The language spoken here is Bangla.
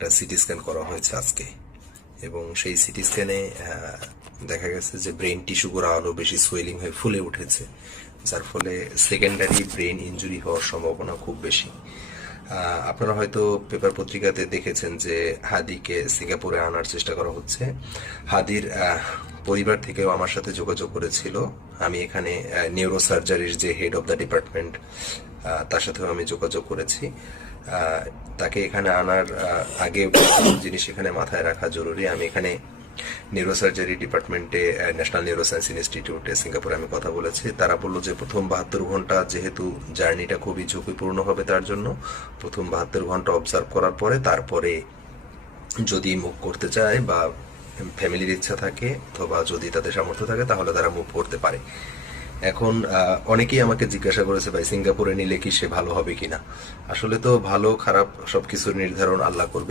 একটা সিটি স্ক্যান করা হয়েছে আজকে, এবং সেই সিটি স্ক্যানে দেখা গেছে যে ব্রেন টিস্যুগুলো আরও বেশি সোয়েলিং হয়ে ফুলে উঠেছে, যার ফলে সেকেন্ডারি ব্রেন ইনজুরি হওয়ার সম্ভাবনা খুব বেশি। আপনারা হয়তো পেপার পত্রিকাতে দেখেছেন যে হাদিকে সিঙ্গাপুরে আনার চেষ্টা করা হচ্ছে। হাদির পরিবার থেকেও আমার সাথে যোগাযোগ করেছিল। আমি এখানে নিউরো সার্জারির যে হেড অফ দ্য ডিপার্টমেন্ট, তার সাথেও আমি যোগাযোগ করেছি। তাকে এখানে আনার আগে জিনিস এখানে মাথায় রাখা জরুরি। আমি এখানে নিউরোসার্জারি ডিপার্টমেন্টে ন্যাশনাল নিউরোসায়েন্স ইনস্টিটিউটে সিঙ্গাপুরে আমি কথা বলেছি। তারা বললো যে প্রথম 72 ঘন্টা যেহেতু জার্নিটা খুবই ঝুঁকিপূর্ণ হবে, তার জন্য প্রথম 72 ঘন্টা অবজার্ভ করার পরে তারপরে যদি মুভ করতে চায় বা ফ্যামিলির ইচ্ছা থাকে অথবা যদি তাদের সামর্থ্য থাকে তাহলে তারা মুভ করতে পারে। এখন অনেকেই আমাকে জিজ্ঞাসা করেছে ভাই সিঙ্গাপুরে নিলে কি সে ভালো হবে কিনা। আসলে তো ভালো খারাপ সবকিছুর নির্ধারণ আল্লাহ করবে।